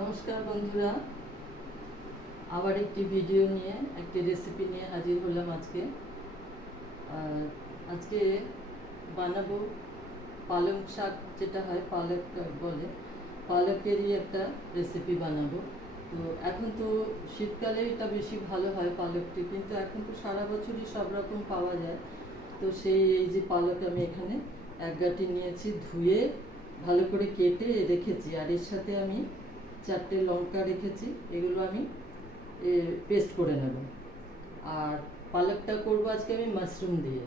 নমস্কার বন্ধুরা, আবার একটি ভিডিও নিয়ে একটি রেসিপি নিয়ে হাজির হলাম আজকে। আজকে বানাবো পালং শাক, যেটা হয় পালক বলে, পালকেরই একটা রেসিপি বানাবো। তো এখন তো শীতকালে এটা বেশি ভালো হয় পালকটি, কিন্তু এখন তো সারা বছরই সব রকম পাওয়া যায়। তো এই যে পালক আমি এখানে এক গাঁটি নিয়েছি, ধুয়ে ভালো করে কেটে রেখেছি, আর এর সাথে আমি 4টে লঙ্কা রেখেছি, এগুলো আমি পেস্ট করে নেব। আর পালকটা করবো আজকে আমি মাশরুম দিয়ে।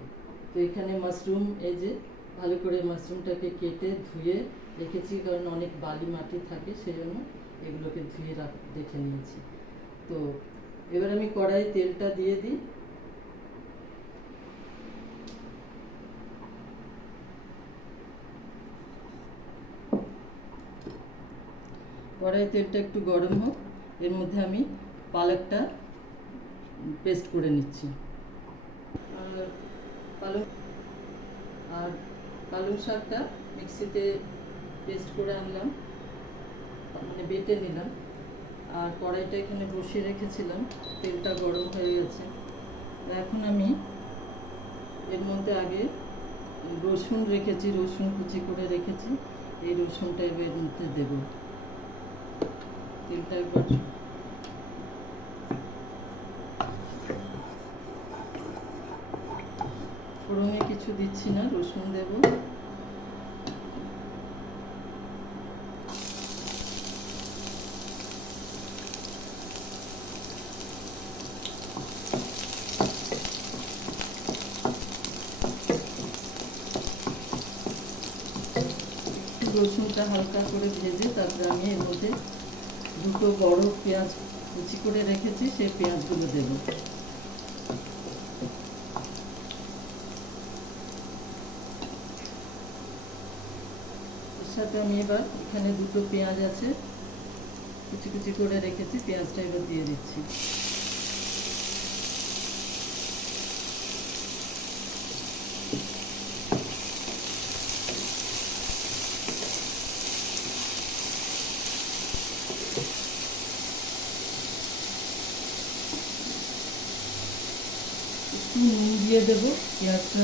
তো এখানে মাশরুম, এই যে ভালো করে মাশরুমটাকে কেটে ধুয়ে রেখেছি, কারণ অনেক বালি মাটি থাকে, সেই জন্য এগুলোকে ধুয়ে রেখে নিয়েছি। তো এবার আমি কড়াই তেলটা দিয়ে দিই। কড়াই তেলটা একটু গরম হোক, এর মধ্যে আমি পালকটা পেস্ট করে নিচ্ছি। আর পালং আর পালং শাকটা মিক্সিতে পেস্ট করে আনলাম, মানে বেটে নিলাম। আর কড়াইটা এখানে বসিয়ে রেখেছিলাম, তেলটা গরম হয়ে গেছে। এখন আমি এর মধ্যে আগে রসুন রেখেছি, রসুন কুচি করে রেখেছি, এই রসুনটা এর মধ্যে দেবো। তেলটা একবার ফোড়নে কিছু দিচ্ছি না, রসুন দেব। রসুনটা হালকা করে ভেজে তারপরে আমি এর মধ্যে দুটো বড় পেঁয়াজ কুচি করে রেখেছি, সেই পেঁয়াজগুলো দেব। এর সাথে আমি এবার এখানে দুটো পেঁয়াজ আছে, কুচি কুচি করে রেখেছি, পেঁয়াজটা এবার দিয়ে দিচ্ছি। একটু নুন দিয়ে দেবো পেঁয়াজটা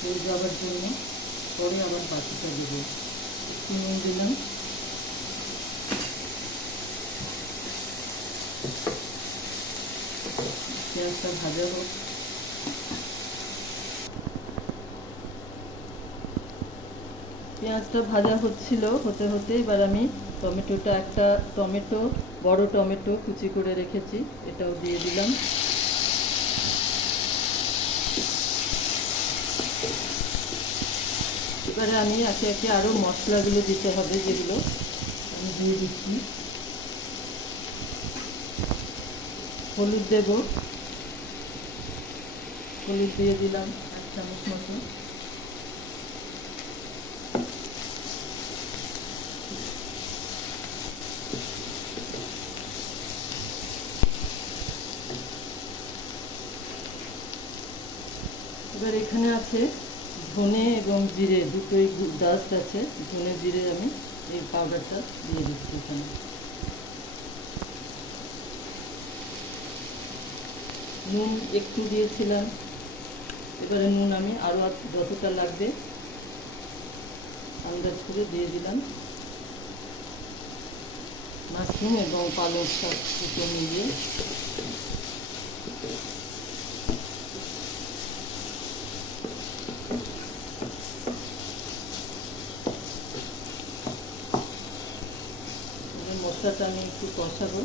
হয়ে যাওয়ার জন্য, পরে আবার বাকিটা দেবো। একটু নুন দিলাম। পেঁয়াজটা ভাজা হোক। পেঁয়াজটা ভাজা হতে হতে এবার আমি একটা টমেটো, বড় টমেটো কুচি করে রেখেছি, এটাও দিয়ে দিলাম। এবারে আমি একে একে আরও মশলাগুলো দিতে হবে, যেগুলো আমি দিয়ে দিচ্ছি। হলুদ দেব, হলুদ দিয়ে দিলাম 1 চামচ মতো। এবার এখানে আছে ধনে এবং জিরে, দুটোই ডাস্ট আছে, ধনে জিরে আমি এই পাউডারটা দিয়ে দিচ্ছি এখানে। নুন একটু দিয়েছিলাম, এবারে নুন আমি আরও যতটা লাগবে আন্দাজ করে দিয়ে দিলাম। মাশরুম এবং পালং শাক দুটো মিলিয়ে মশলাটা আমি একটু কষাবো।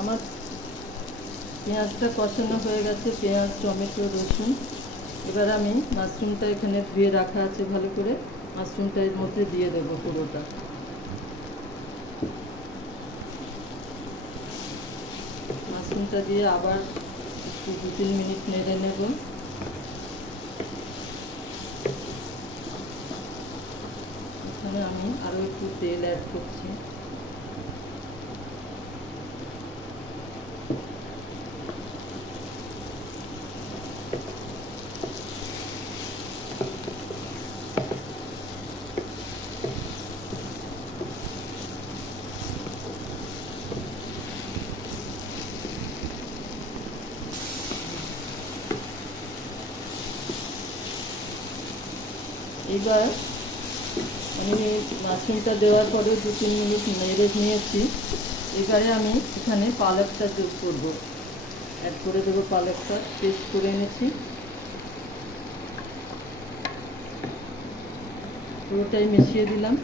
আমার পেঁয়াজটা কষানো হয়ে গেছে, পেঁয়াজ, টমেটো, রসুন। এবার আমি মাশরুমটা এখানে ধুয়ে রাখা আছে ভালো করে, মাশরুমটা এর মধ্যে দিয়ে দেবো পুরোটা। মাশরুমটা দিয়ে আবার একটু 2-3 মিনিট নেড়ে নেব। এখানে আমি আরও একটু তেল অ্যাড করছি। এবার আমি মাশরুমটা দেওয়ার পরে 2-3 মিনিট নেড়ে নিয়েছি। এবারে আমি এখানে পালকটা যোগ করব, অ্যাড করে দেবো। পালকটা পেস্ট করে এনেছি, পুরোটাই মিশিয়ে দিলাম।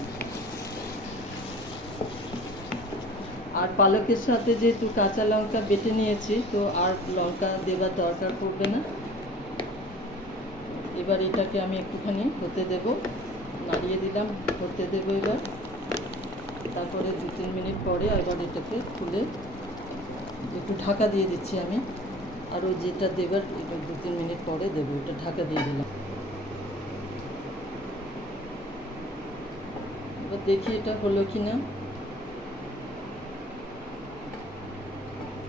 আর পালকের সাথে যেহেতু কাঁচা লঙ্কা বেটে নিয়েছি, তো আর লঙ্কা দেবার দরকার পড়বে না। এবার এটাকে আমি একটুখানি হতে দেব, নাড়িয়ে দিলাম, হতে দেবো এবার। তারপরে 2-3 মিনিট পরে এবার এটাকে খুলে একটু ঢাকা দিয়ে দিচ্ছি আমি। আরও যেটা দেবার এটা 2-3 মিনিট পরে দেবো, এটা ঢাকা দিয়ে দিলাম। এবার দেখি এটা হলো কি না।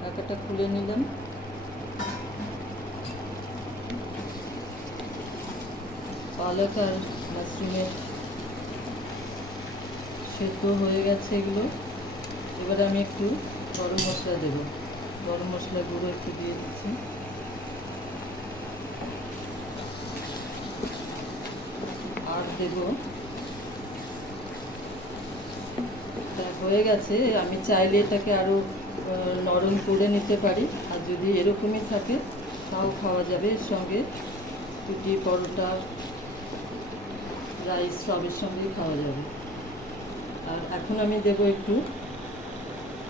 ঢাকাটা খুলে নিলাম। পালক আর মাশরুমের সেদ্ধ হয়ে গেছে এগুলো। এবারে আমি একটু গরম মশলা দেবো, গরম মশলা গুঁড়ো একটু দিয়ে দিচ্ছি। আর দেবো, এটা হয়ে গেছে। আমি চাইলে এটাকে আরও নরম করে নিতে পারি, আর যদি এরকমই থাকে তাও খাওয়া যাবে। এর সঙ্গে রুটি, পরোটা, রাইস সবের সঙ্গেই খাওয়া যাবে। আর এখন আমি দেবো একটু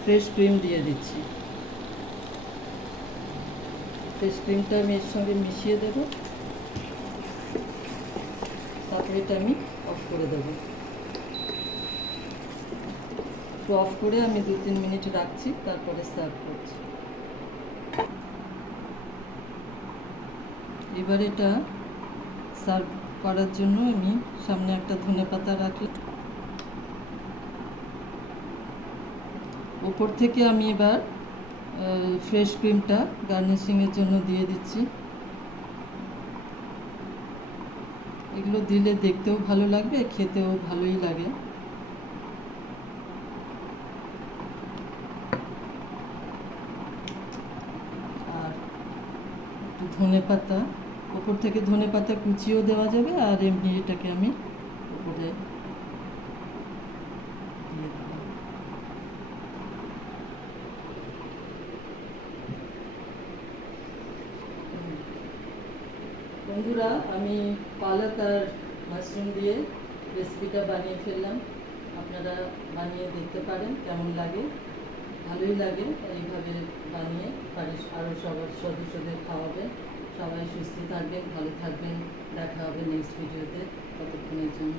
ফ্রেশ ক্রিম দিয়ে দিচ্ছি। ফ্রেশ ক্রিমটা আমি এর সঙ্গে মিশিয়ে দেবো, তারপরে এটা আমি অফ করে দেবো। একটু অফ করে আমি 2-3 মিনিট রাখছি, তারপরে সার্ভ করছি। এবার এটা সার্ভ করার জন্য আমি সামনে একটা ধনেপাতা রাখলাম। ওপর থেকে আমি এবার ফ্রেশ ক্রিমটা গার্নিশিংয়ের জন্য দিয়ে দিচ্ছি। এগুলো দিলে দেখতেও ভালো লাগবে, খেতেও ভালোই লাগে। আর একটু ধনেপাতা, ওপর থেকে ধনেপাতা কুচিও দেওয়া যাবে, আর এমনি এটাকে আমি উপরে দিয়ে দিলাম। বন্ধুরা, আমি পালক আর মাশরুম দিয়ে রেসিপিটা বানিয়ে ফেললাম। আপনারা বানিয়ে দেখতে পারেন কেমন লাগে। ভালোই লাগে, এইভাবে বানিয়ে বাড়ির আরও সবার সদস্যদের খাওয়াবেন। সবাই সুস্থ থাকবেন, ভালো থাকবেন। দেখা হবে নেক্সট ভিডিওতে। ততক্ষণের জন্য